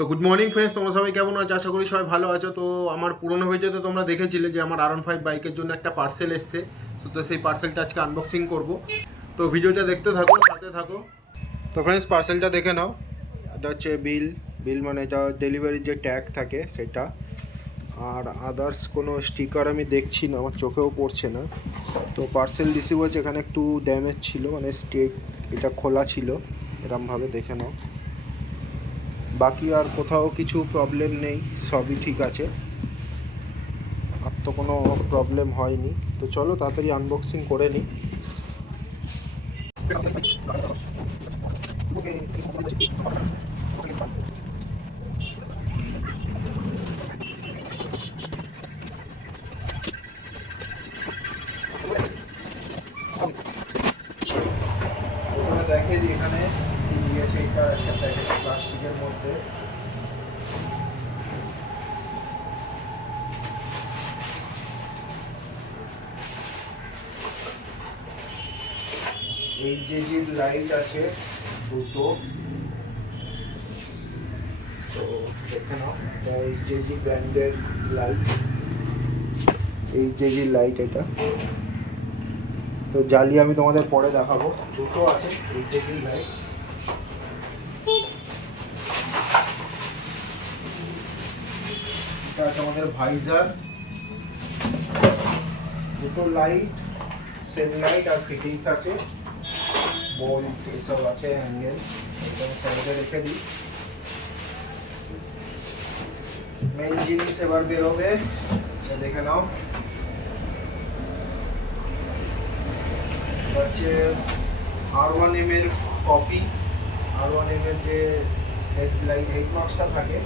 তো good morning friends, তোমরা সবাই কেমন আছো? আশা করি সবাই ভালো আছো। তো আমার পুরোনো ভিডিওতে তোমরা দেখেছিলে যে আমার R15 বাইকের জন্য একটা পার্সেল এসছে। তো সেই পার্সেলটা আজকে আনবক্সিং করব। তো ভিডিওটা দেখতে থাকো, সাথে থাকো। তো ফ্রেন্ডস, পার্সেলটা দেখে নাও। এটা হচ্ছে বিল মানে এটা ডেলিভারির যে ট্যাগ থাকে সেটা। আর আদার্স কোনো স্টিকার আমি দেখছি না, আমার চোখেও পড়ছে না। তো পার্সেল রিসিভ হয়েছে, এখানে একটু ড্যামেজ ছিল, মানে এটা খোলা ছিল, এরমভাবে দেখে নাও। বাকি আর কোথাও কিছু প্রবলেম নেই, সবই ঠিক আছে, আর তো কোনো প্রবলেম হয়নি। তো চলো তাড়াতাড়ি আনবক্সিং করে নিই। এখানে দেখে যে এখানে দিয়েছে এটা একটা প্যাকেট প্লাস্টিকের মধ্যে। এই যে লাইট আছে দুটো, তো দেখে নাও। এই যে ব্র্যান্ডের লাইট, এই যে লাইট এটা। তো জ্বালিয়ে আমি তোমাদের পরে দেখাবো। দুটো আছে এই যে লাইট। এটা আছে আমাদের ভাইজার, দুটো লাইট, সেম লাইট আর ফিটিংস আছে, বোল্ট এসব আছে, হ্যান্ডেল। এটা সাইডে রেখে দিই। মেন জিনিস এবার বেরোবে, দেখে নাও। হচ্ছে R1M এর কপি। R1M এর যে হেড মার্কসটা থাকে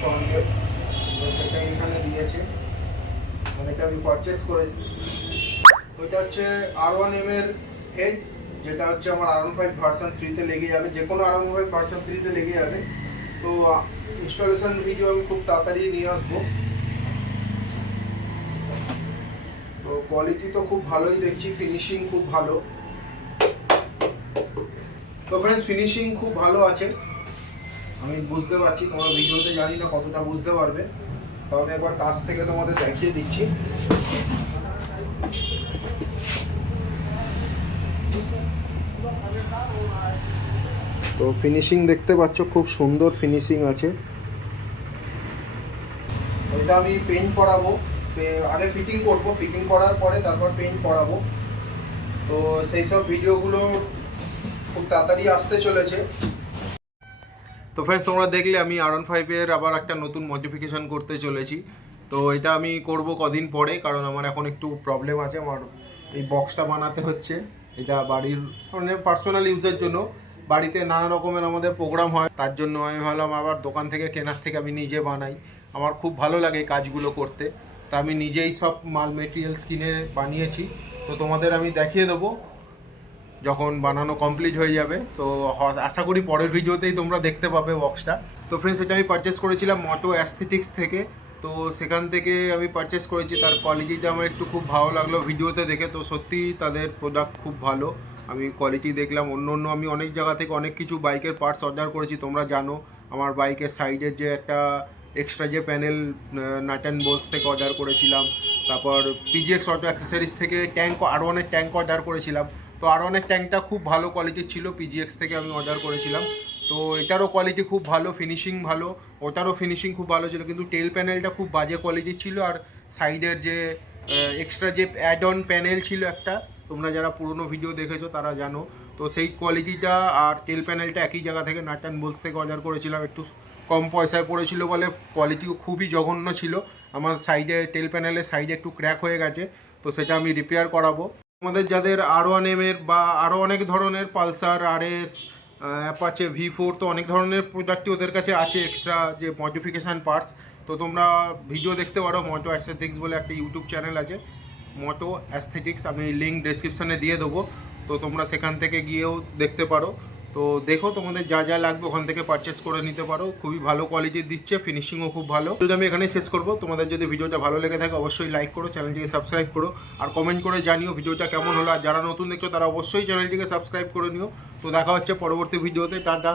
ফ্রন্টের, তো সেটাই এখানে দিয়েছে, মানে এটা আমি পারচেস করেছি। ওইটা হচ্ছে R1M এর হেড, যেটা হচ্ছে আমার R15 ভার্সন 3-তে লেগে যাবে, যে কোনো R15 ভার্সন 3-তে লেগে যাবে। তো ইনস্টলেশন ভিডিও আমি খুব তাড়াতাড়ি নিয়ে আসবো। তো কোয়ালিটি তো খুব ভালোই দেখছি, ফিনিশিং খুব ভালো। তো ফ্রেন্ডস, ফিনিশিং খুব ভালো আছে, আমি বুঝতে পারছি। তোমরা ভিডিওতে জানি না কতটা বুঝতে পারবে, তো আমি একবার কাছ থেকে তোমাদের দেখিয়ে দিচ্ছি। তো ফিনিশিং দেখতে পাচ্ছ, খুব সুন্দর ফিনিশিং আছে। ওইটা আমি পেইন্ট করাবো, আগে ফিটিং করব, ফিটিং করার পরে তারপর পেইন্ট করাবো। তো সেই সব ভিডিওগুলো খুব তাড়াতাড়ি আসতে চলেছে। তো ফ্রেন্ডস, তোমরা দেখলে আমি R15 এর আবার একটা নতুন মডিফিকেশন করতে চলেছি। তো এটা আমি করব কদিন পরে, কারণ আমার এখন একটু প্রবলেম আছে। আমার এই বক্সটা বানাতে হচ্ছে, এটা বাড়ির মানে পার্সোনাল ইউজের জন্য। বাড়িতে নানা রকমের আমাদের প্রোগ্রাম হয়, তার জন্য আমি ভাবলাম আবার দোকান থেকে কেনার থেকে আমি নিজে বানাই। আমার খুব ভালো লাগে এই কাজগুলো করতে, তা আমি নিজেই সব মাল মেটেরিয়ালস কিনে বানিয়েছি। তো তোমাদের আমি দেখিয়ে দেবো যখন বানানো কমপ্লিট হয়ে যাবে। তো আশা করি পরের ভিডিওতেই তোমরা দেখতে পাবে বক্সটা। তো ফ্রেন্ডস, এটা আমি পারচেস করেছিলাম মোটো অ্যাস্থেটিক্স থেকে। তো সেখান থেকে আমি পারচেস করেছি, তার কোয়ালিটিটা আমার একটু খুব ভালো লাগলো ভিডিওতে দেখে। তো সত্যি তাদের প্রোডাক্ট খুব ভালো, আমি কোয়ালিটি দেখলাম। অন্য আমি অনেক জায়গা থেকে অনেক কিছু বাইকের পার্টস অর্ডার করেছি, তোমরা জানো। আমার বাইকের সাইডের যে একটা এক্সট্রা যে প্যানেল নাট অ্যান্ড বোল্টস থেকে অর্ডার করেছিলাম। তারপর PGX অটো অ্যাক্সেসরিজ থেকে R1-এর ট্যাঙ্ক অর্ডার করেছিলাম। তো R1-এর ট্যাঙ্কটা খুব ভালো কোয়ালিটির ছিল, PGX থেকে আমি অর্ডার করেছিলাম। তো এটারও কোয়ালিটি খুব ভালো, ফিনিশিং ভালো, ওটারও ফিনিশিং খুব ভালো ছিল। কিন্তু টেল প্যানেলটা খুব বাজে কোয়ালিটির ছিল, আর সাইডের যে এক্সট্রা যে অ্যাড অন প্যানেল ছিল একটা, তোমরা যারা পুরনো ভিডিও দেখেছো তারা জানো। তো সেই কোয়ালিটিটা আর টেল প্যানেলটা একই জায়গা থেকে নাট অ্যান্ড বোল্টস থেকে অর্ডার করেছিলাম, একটু কম পয়সায় পড়েছিল বলে কোয়ালিটিও খুবই জঘন্য ছিল। আমার সাইডে টেল প্যানেলের সাইডে একটু ক্র্যাক হয়ে গেছে, তো সেটা আমি রিপেয়ার করাবো। আমাদের যাদের R1M এর বা আরও অনেক ধরনের পালসার, RS, অ্যাপাচে V4, তো অনেক ধরনের প্রোডাক্টই ওদের কাছে আছে, এক্সট্রা যে মডিফিকেশান পার্টস। তো তোমরা ভিডিও দেখতে পারো, মোটো অ্যাস্থেটিক্স বলে একটা ইউটিউব চ্যানেল আছে, মোটো অ্যাস্থেটিক্স, আমি লিঙ্ক ডেসক্রিপশানে দিয়ে দেবো। তো তোমরা সেখান থেকে গিয়েও দেখতে পারো। তো দেখো, তোমাদের যা যা লাগবে ওখান থেকে পারচেস করে নিতে পারো, খুবই ভালো কোয়ালিটির দিচ্ছে, ফিনিশিংও খুব ভালো। তো আমি এখানেই শেষ করবো। তোমাদের যদি ভিডিওটা ভালো লেগে থাকে অবশ্যই লাইক করো, চ্যানেলটিকে সাবস্ক্রাইব করো, আর কমেন্ট করে জানিও ভিডিওটা কেমন হলো। আর যারা নতুন দেখছো তারা অবশ্যই চ্যানেলটিকে সাবস্ক্রাইব করে নিও। তো দেখা হচ্ছে পরবর্তী ভিডিওতে, টাটা।